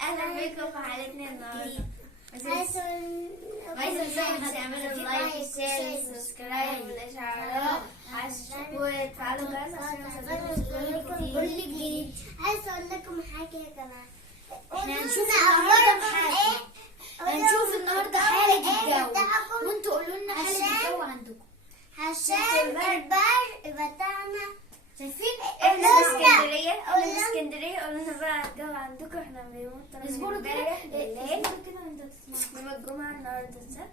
اهلا بيكم في حلقتنا النهارده. عايزة تعملوا لايك وشير وسبسكرايب والاشعارات وتفعلوا الجرس عشان يوصلكم كل جديد. عايزة اقول لكم حاجة يا جماعة. احنا هنشوف النهارده حالة الجو، وانتوا قولوا لنا حالة الجو عندكم عشان البرق بتاعنا. شايفين؟ احنا في اسكندرية قولوا لنا بقى الجو عندكم. احنا بنموت اصبروا كده بالليل كده وانتوا تسمعوا يوم الجمعة النهارده السبت.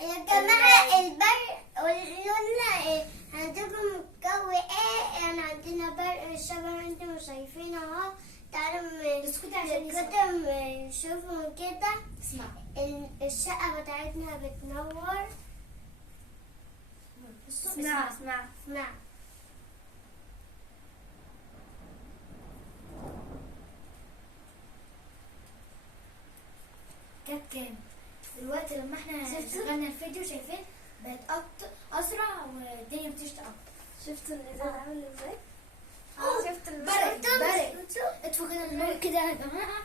يا جماعة البرق قولوا لنا عندكم الجو ايه؟ يعني عندنا برق شبه انتم شايفين اهو. تعالوا اسكتي عشان كده نشوفوا كده. اسمع الشقة بتاعتنا بتنور. اسمع اسمع اسمع. كانت كام؟ دلوقتي لما احنا شغلنا الفيديو شايفين بقت اسرع والدنيا بتشتي اكتر. شفتوا الازاز عامل ازاي؟ شفتوا البرق اطفوا كده النور كده يا جماعه.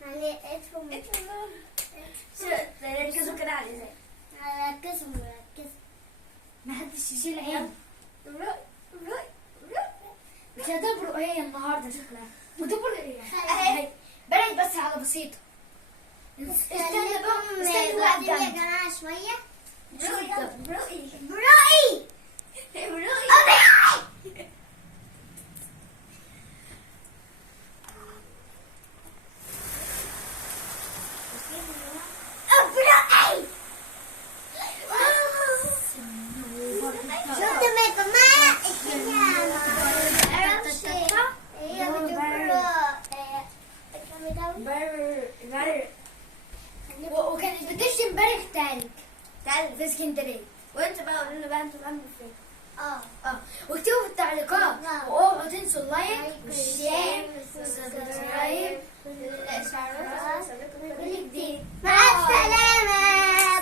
يعني اطفوا النور. ركزوا كده على الازاز. ركزوا. محدش يشيل عينه. مش هتبرق هي النهارده شكلها. وتبرق ايه؟ اهي برقت بس على بسيطه. استنى بقى يا جماعة شوية. برقي برائي. وكانت بتشتي امبارح تلج في اسكندريه. وانت بقى قولوا لنا بقى انتوا عاملين فين؟ واكتبوا في التعليقات. واوعوا تنسوا اللايك والشير والسبسكرايب والاشعارات عشان يوصلكم كل جديد. مع السلامة.